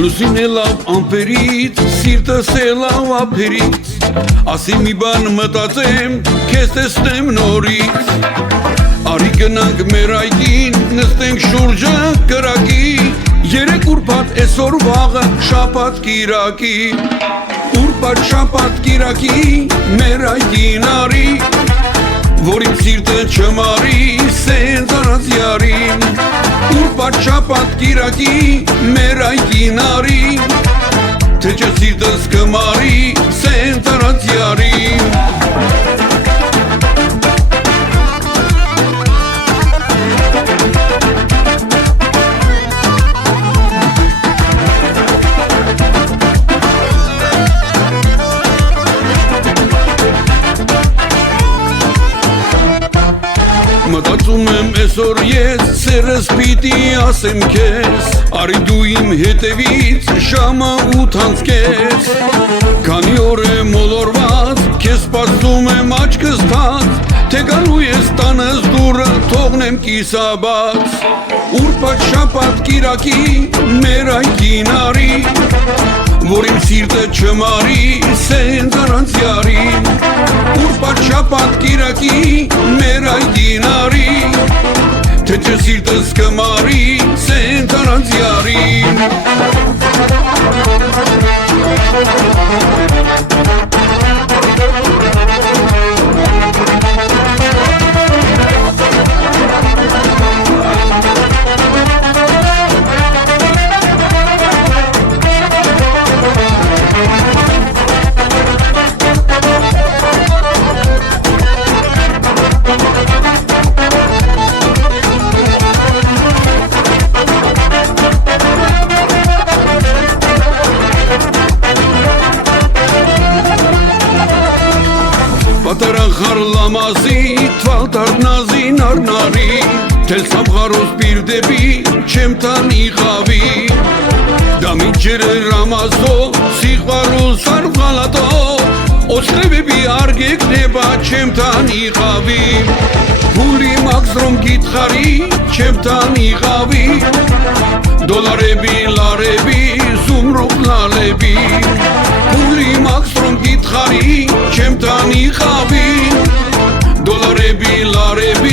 Լուսին է լավ ամպերից, սիրտս է լավ ափերից, ասի մի բան մտածեմ, քեզ տեսնեմ նորից։ Արի գնանք մեր այգին, նստենք շուրջը կրակի, երեք ուրբաթ այսօր վաղը շաբաթ կիրակի, ուրբաթ շաբաթ կիրակի մեր այգին արի, որ իմ սիրտը չմարի, սենց առած յարին, ուրբաթ շաբաթ կիրակի մեր այգին արի, թե չէ սիրտս կմարի, սենց առած յարին։ Մտածում եմ այսօր ես, սերս պիտի ասեմ քեզ, արի դու իմ հետևից ժամը 8 անցկես, քանի օր է մոլորված, քեզ սպասում եմ աչքս թած, թե գալու ես տանս դուռը թողնեմ կիսաբաց, ուրբաթ շաբաթ կիրակի մեր այգին արի, որ իմ սիրտը չմարի, սենց առանց յարին, ուրբաթ շաբաթ կիրակի մեր այգին արի, թե չէ սիրտս կմարի, սենց առանց յարին։ Պատրախար լամազի, թվալ դարնազին արնարի, թել սամղարոս պիր դեպի, չեմ տանի խավի, դամիջերը ռամազո, սիղվարու սարվղալատո, օսրեբի արգեք նեբա, չեմ տանի խավի, հուլի մաքսրոմ գիտխարի, չեմ տանի խավի, դոլարեբի, լարեբի, զումրուկ լալեբի, հուլի մաքսրոմ գիտխարի, չեմ տանի խավի, դոլարեբի, լարեբի,